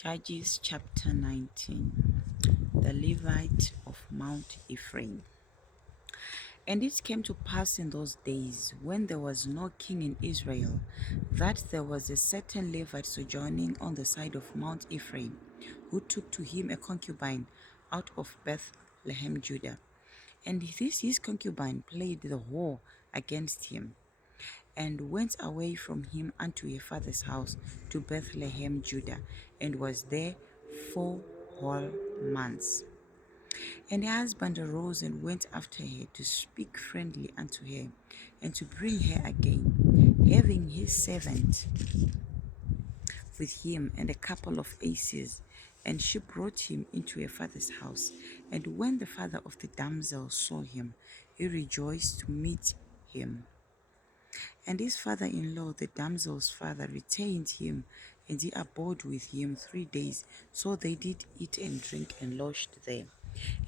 Judges chapter 19. The Levite of Mount Ephraim. And it came to pass in those days, when there was no king in Israel, that there was a certain Levite sojourning on the side of Mount Ephraim, who took to him a concubine out of Bethlehem, Judah. And this his concubine played the whore against him, and went away from him unto her father's house to Bethlehem, Judah, and was there 4 whole months. And her husband arose and went after her to speak friendly unto her, and to bring her again, having his servant with him and a couple of asses. And she brought him into her father's house. And when the father of the damsel saw him, he rejoiced to meet him. And his father-in-law, the damsel's father, retained him, and he abode with him 3 days. So they did eat and drink and lodged there.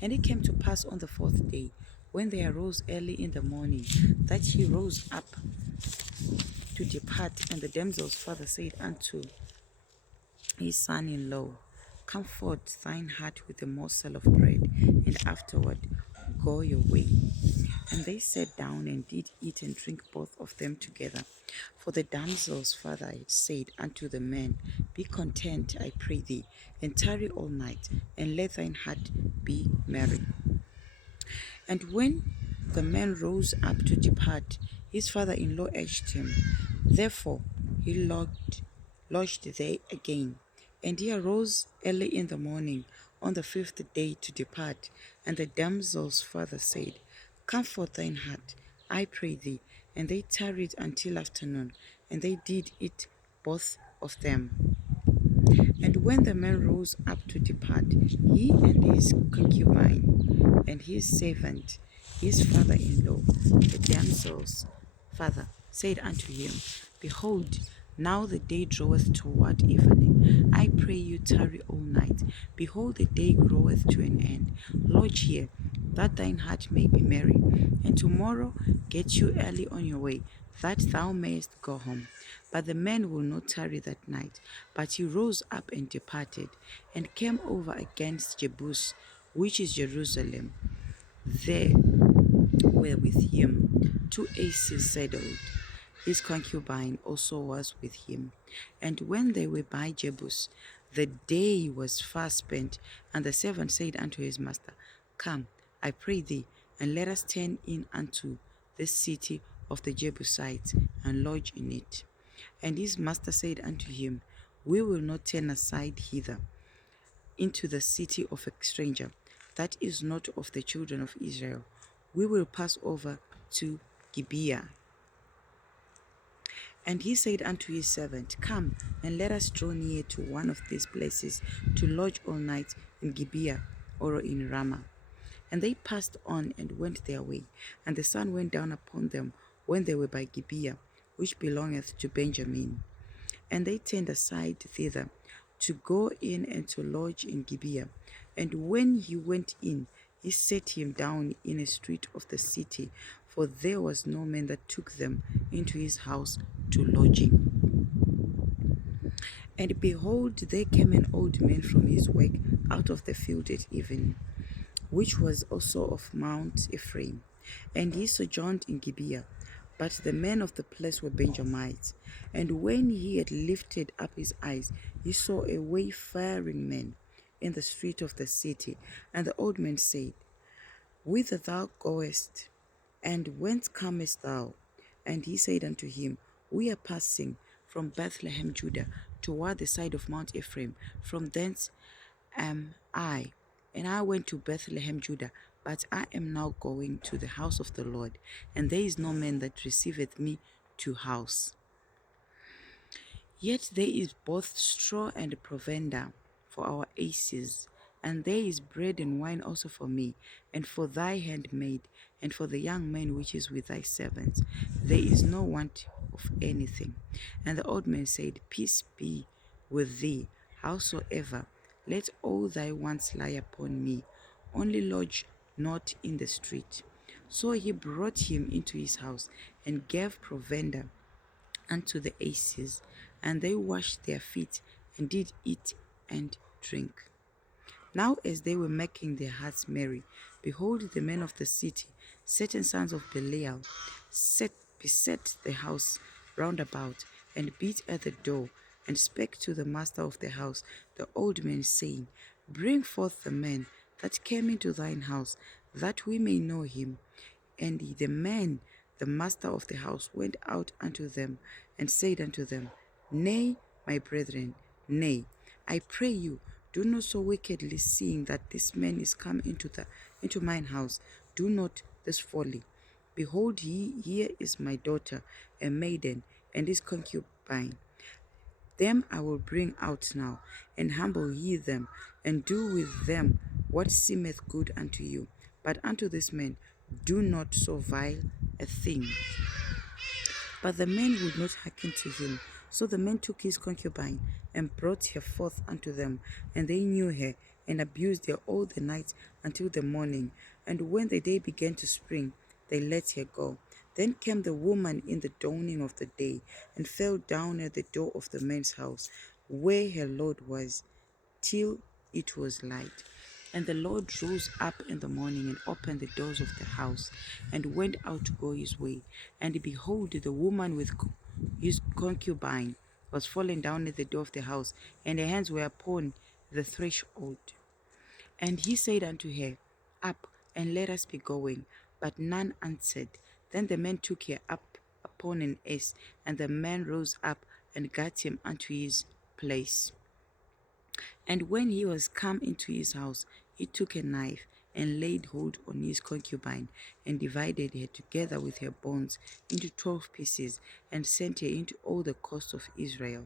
And it came to pass on the 4th day, when they arose early in the morning, that he rose up to depart. And the damsel's father said unto his son-in-law, Comfort thine heart with a morsel of bread, and afterward go your way. And they sat down and did eat and drink both of them together. For the damsel's father had said unto the man, Be content, I pray thee, and tarry all night, and let thine heart be merry. And when the man rose up to depart, his father-in-law urged him. Therefore he lodged there again. And he arose early in the morning on the 5th day to depart. And the damsel's father said, Comfort thine heart, I pray thee. And they tarried until afternoon, and they did eat both of them. And when the man rose up to depart, he and his concubine and his servant, his father-in-law, the damsel's father, said unto him, Behold, now the day draweth toward evening. I pray you tarry all night. Behold, the day groweth to an end. Lodge here, that thine heart may be merry. And tomorrow get you early on your way, that thou mayest go home. But the man will not tarry that night. But he rose up and departed, and came over against Jebus, which is Jerusalem. There were with him 2 asses saddled. His concubine also was with him. And when they were by Jebus, the day was far spent, and the servant said unto his master, Come, I pray thee, and let us turn in unto this city of the Jebusites, and lodge in it. And his master said unto him, We will not turn aside hither into the city of a stranger, that is not of the children of Israel. We will pass over to Gibeah. And he said unto his servant, Come, and let us draw near to one of these places, to lodge all night in Gibeah or in Ramah. And they passed on and went their way. And the sun went down upon them when they were by Gibeah, which belongeth to Benjamin. And they turned aside thither, to go in and to lodge in Gibeah. And when he went in, he set him down in a street of the city, for there was no man that took them into his house to lodging. And behold, there came an old man from his work out of the field at evening, which was also of Mount Ephraim, and he sojourned in Gibeah. But the men of the place were Benjamites. And when he had lifted up his eyes, he saw a wayfaring man in the street of the city. And the old man said, Whither thou goest, and whence comest thou? And he said unto him, We are passing from Bethlehem, Judah, toward the side of Mount Ephraim. From thence am I. And I went to Bethlehem, Judah, but I am now going to the house of the Lord, and there is no man that receiveth me to house. Yet there is both straw and provender for our asses, and there is bread and wine also for me, and for thy handmaid, and for the young man which is with thy servants. There is no want of anything. And the old man said, Peace be with thee, howsoever. Let all thy wants lie upon me, only lodge not in the street. So he brought him into his house, and gave provender unto the asses, and they washed their feet, and did eat and drink. Now as they were making their hearts merry, behold, the men of the city, certain sons of Belial, beset the house round about, and beat at the door, and spake to the master of the house, the old man, saying, Bring forth the man that came into thine house, that we may know him. And the man, the master of the house, went out unto them, and said unto them, Nay, my brethren, nay, I pray you, do not so wickedly, seeing that this man is come into mine house. Do not this folly. Behold, here is my daughter, a maiden, and his concubine. Them I will bring out now, and humble ye them, and do with them what seemeth good unto you. But unto this man do not so vile a thing. But the man would not hearken to him. So the man took his concubine, and brought her forth unto them, and they knew her, and abused her all the night until the morning. And when the day began to spring, they let her go. Then came the woman in the dawning of the day, and fell down at the door of the man's house, where her lord was, till it was light. And the Lord rose up in the morning, and opened the doors of the house, and went out to go his way. And behold, the woman with his concubine was fallen down at the door of the house, and her hands were upon the threshold. And he said unto her, Up, and let us be going. But none answered. Then the man took her up upon an ass, and the man rose up and gat him unto his place. And when he was come into his house, he took a knife, and laid hold on his concubine, and divided her together with her bonds into 12 pieces, and sent her into all the coasts of Israel.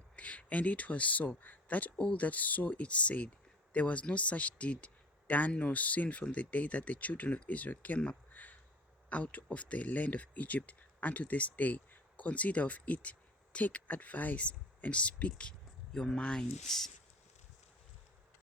And it was so, that all that saw it said, There was no such deed done nor seen from the day that the children of Israel came up out of the land of Egypt unto this day. Consider of it, take advice, and speak your minds.